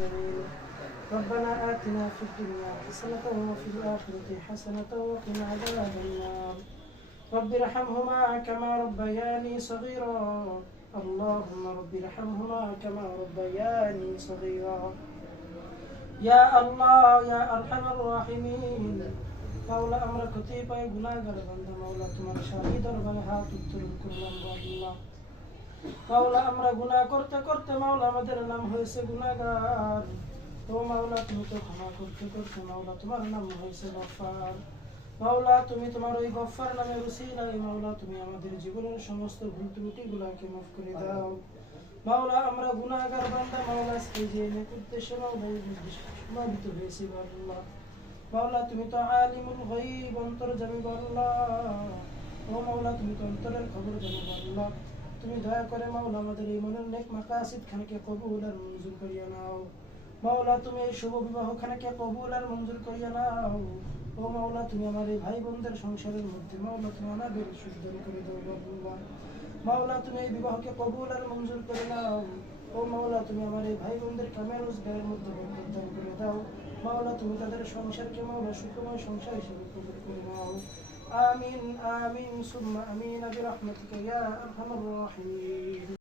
العالمين. ربنا آتنا في الدنيا حسنة وفي الآخرة حسنة وقنا عذاب النار. رب ارحمهما كما ربياني صغيرا. اللهم رب ارحمهما كما ربياني صغيرا. يا الله يا أرحم الراحمين. মাওলা আমরা কতিপয় গুনাহগার বান্দা, মাওলা তোমার শাহী দরবারে হাত উত্তোলন করলাম আল্লাহ। মাওলা আমরা গুনাহ করতে করতে মাওলা আমাদের নাম হয়েছে গুনাহগার। ও মাওলা তুমি তো ক্ষমা করতে করতে মাওলা তোমার নাম হয়েছে গফফার। মাওলা তুমি তোমার ওই গফফার নামের উসিলায় মাওলা তুমি আমাদের জীবনের সমস্ত ভুল ত্রুটিগুলোকে মাফ করে দাও। মাওলা আমরা গুনাহগার বান্দা, মাওলা আজকে যে উদ্দেশ্যে মাওলা সমাহিত হয়েছি আল্লাহ। মাওলা তুমি তো আলিমুল গায়ব, অন্তর্যামী আল্লাহ। ও মাওলা তুমি তো অন্তরের খবর জানো আল্লাহ। তুমি দয়া করে মাওলা আমাদের এই মনের নেক মাকাসিদ খানকে কবুল আর মঞ্জুর করিয়া নাও। মাওলা তুমি এই শুভ বিবাহ খানকে কবুল আর মঞ্জুর করিয়া নাও। ও মাওলা তুমি আমার এই ভাই বোনদের সংসারের মধ্যে মাওলা তুমি আমাদের সুখ দান করে দাও আল্লাহ। মাওলা তুমি এই বিবাহকে কবুল আর মঞ্জুর করে নাও। ও মাওলা তুমি আমার এই ভাই বোনদের কামের রোজগারের মধ্যে বরকত দান করে দাও। মাওলা তুমি তাদের সংসারকে মাওলা সুখময় সংসার হিসেবে কবুল করে নাও। আমিন আমিন সুম্মা আমিন বিরহমাতিকা ইয়া আরহামার রাহিমিন।